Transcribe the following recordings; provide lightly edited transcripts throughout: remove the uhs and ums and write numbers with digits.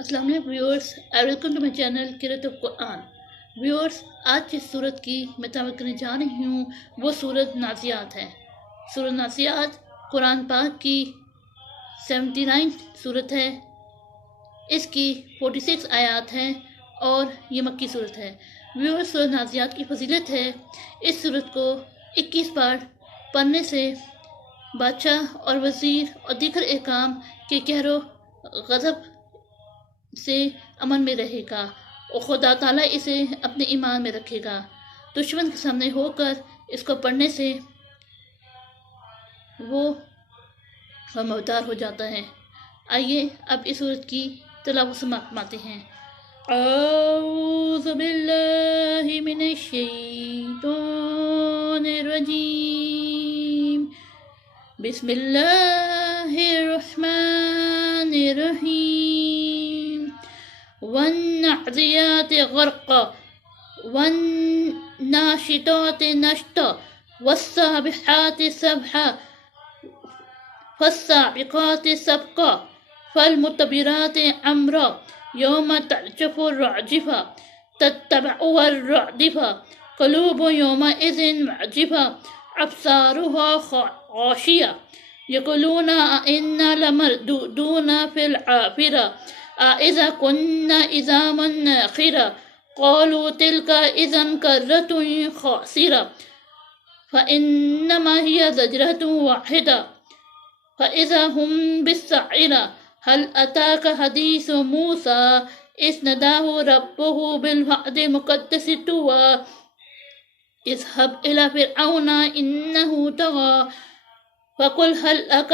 السلام علیکم viewers, welcome to my channel قرأت آف قرآن۔ ویورس، آج جس صورت کی میں تلاوت کرنے جا رہی ہوں وہ صورت نازعات ہے۔ صورت نازعات قرآن پاک کی 79 صورت ہے۔ اس کی 46 آیات ہیں اور یہ مکی صورت ہے۔ ویورس، صورت نازعات کی فضیلت ہے، اس صورت کو 21 بار پڑھنے سے بادشاہ اور وزیر اور دیگر احکام کے قہر و غضب سے امن میں رہے گا اور خدا تعالیٰ اسے اپنے ایمان میں رکھے گا۔ دشمن کے سامنے ہو کر اس کو پڑھنے سے وہ خبردار ہو جاتا ہے۔ آئیے اب اس صورت کی تلاوت سماعت ہیں۔ اعوذ باللہ من الشیطان الرجیم، بسم اللہ الرحمن الرحیم۔ والنعزیات غرقا والناشطات نشطا والسابحات سبحا فالسابقات سبقا فالمتبرات امرا یوم ترجف الراجفة تتبعها الرادفة قلوب يومئذ واجفة أبصارها خاشعة يقولون أئنا لمردودون في الحافرة أإذا كنا عظاما نخرة قالوا تلك إذا كرة خاسرة فإنما هي زجرة واحدة فإذا هم بالساحرة هل أتاك حديث موسى إذ ناداه ربه بالواد المقدس طوى اذهب إلى فرعون إنه طغى فقل هل لك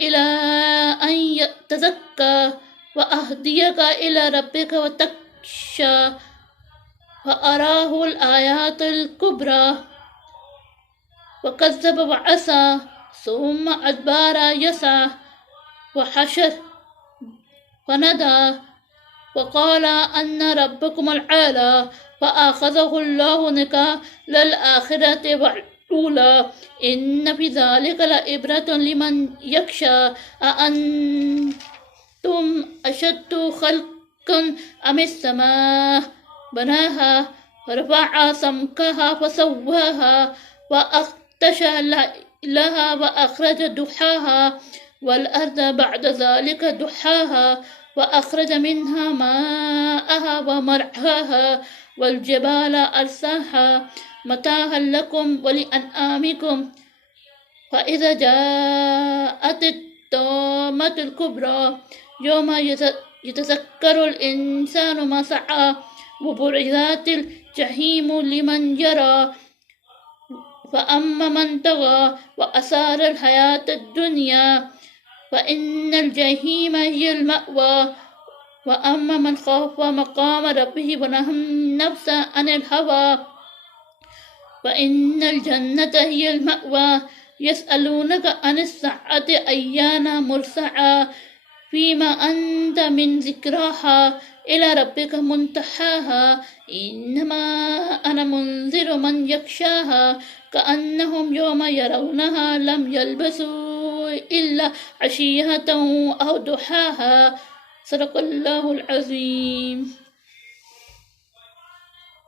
إلى أن تزكى وأهديك إلى ربك وتخشى فأراه الآيات الكبرى وكذب وعصى ثم أدبر يسعى وحشر فندى وقال أن ربكم الأعلى فأخذه الله نكال الآخرة والأولى إن في ذلك لعبرة لمن يخشى أأنتم أشد خلقا أم السماء بناها ورفع سمكها فسواها وأغطش لها وأخرج دحاها والأرض بعد ذلك دحاها وأخرج منها ماءها ومرعاها والجبال أرساها متاعا لكم ولأنعامكم فإذا جاءت الطامة الكبرى يوم يتذكر الإنسان ما سعى وبرزت الجحيم لمن يرى فأما من طغى وأثار الحياة الدنيا فإن الجحيم هي المأوى وأما من خاف مقام ربه ونهى النفس عن الهوى فإن الجنة هي المأوى يسألونك عن الساعة أيان مرساها فيما أنت من ذكراها إلى ربك منتهاها إنما أنا منذر من يخشاها كأنهم يوم يرونها لم يلبسوا إلا عشية أو ضحاها صدق الله العظيم۔